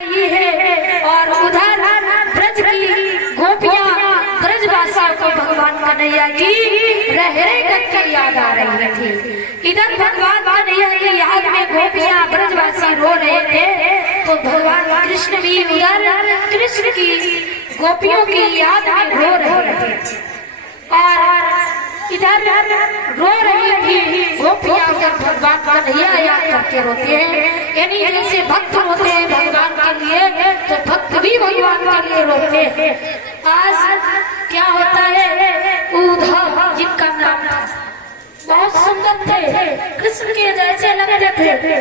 ये है और उधर ब्रज की गोपियां ब्रजवासियों को भगवान कन्हैया की रहरे गति याद आ रही थी। इधर भगवान कन्हैया की याद में गोपियां ब्रजवासी रो रहे थे तो भगवान कृष्ण भी उधर कृष्ण की गोपियों की याद में रो रहे थे और इधर रो रही थी गोपियां उधर भगवान कन्हैया याद करके रोते हैं। यानी जैसे भक्त रोते हैं भगवान के लिए तो भक्त भी भगवान के लिए रोते हैं। आज क्या होता है, उद्धव जिनका नाम था बहुत सुंदर थे, कृष्ण के जैसे लगते थे,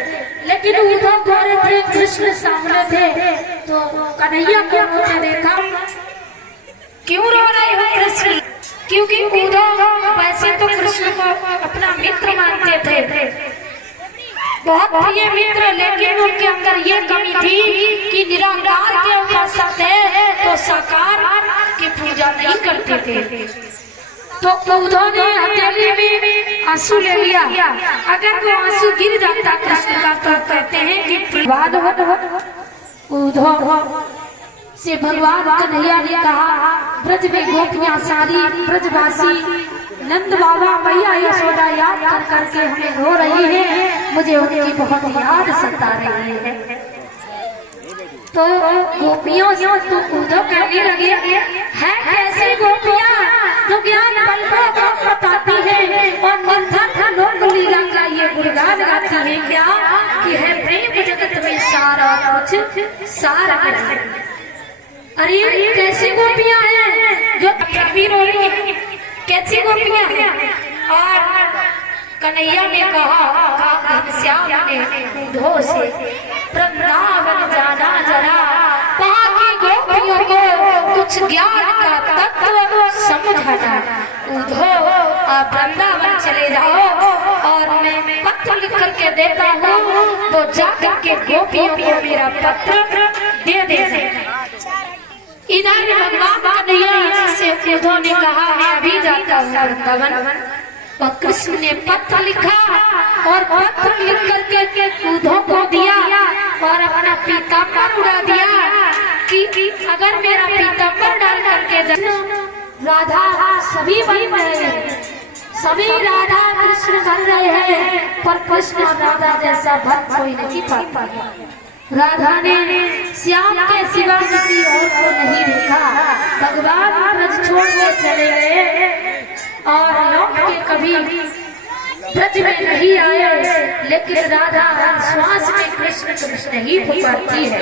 लेकिन उद्धव द्वारे थे, कृष्ण सामने थे तो कन्हैया को रोते देखा। क्यों रो रहे हो कृष्ण? क्योंकि उद्धव वैसे तो कृष्ण को अपना मित्र मानते थे, बहुत प्रिय मित्र, लेकिन उनके अंदर ये कमी थी कि निराकार के उपासक थे तो साकार की पूजा नहीं करते थे। तो उद्धव ने हथेली में आंसू ले लिया। अगर वो आंसू गिर जाता कृष्ण का तो कहते हैं कि उद्धव से भगवान कन्हैया ने कहा, ब्रज में गोपियां सारी ब्रजवासी नंद बाबा मैया यशोदा याद कर करके हमें रो रही है, मुझे उनकी बहुत याद सता रही है। तो गोपियों से तो उद्धव कहने लगे, है कैसी गोपियां जो ज्ञान बल को बताती है और निर्धन लोक लीला का ये गुणगान गाती है क्या कि है प्रेम जगत में सारा कुछ सार है। अरे कैसी गोपियां हैं जो भी रो रही है, कैसी गोपियां हैं? और कन्हैया ने कहा, घनश्याम ने उद्धव से वृंदावन जाना जरा, वहाँ की गोपियों को कुछ ज्ञान का तत्व समझाना। उद्धव आप वृंदावन चले जाओ और मैं पत्र लिख करके देता हूँ, तो जाकर के गोपियों को मेरा पत्र दे देना। इधर भगवान कन्हैया से उद्धव ने कहा, मैं अभी जाता हूँ वृंदावन। और कृष्ण ने पत्र लिखा और पत्र लिख करके उद्धव को दिया और अपना पीताम्बर उड़ा दिया कि अगर मेरा पीताम्बर डाल करके राधा सभी बन रहे हैं, सभी राधा कृष्ण बन रहे हैं, पर कृष्ण और राधा जैसा भक्त कोई नहीं पाता। राधा ने श्याम के सिवा किसी और को नहीं देखा। भगवान ब्रज छोड़ के चले गए और लौट के कभी ब्रज में नहीं आए, लेकिन राधा श्वास में कृष्ण कृष्ण ही पुकारती है।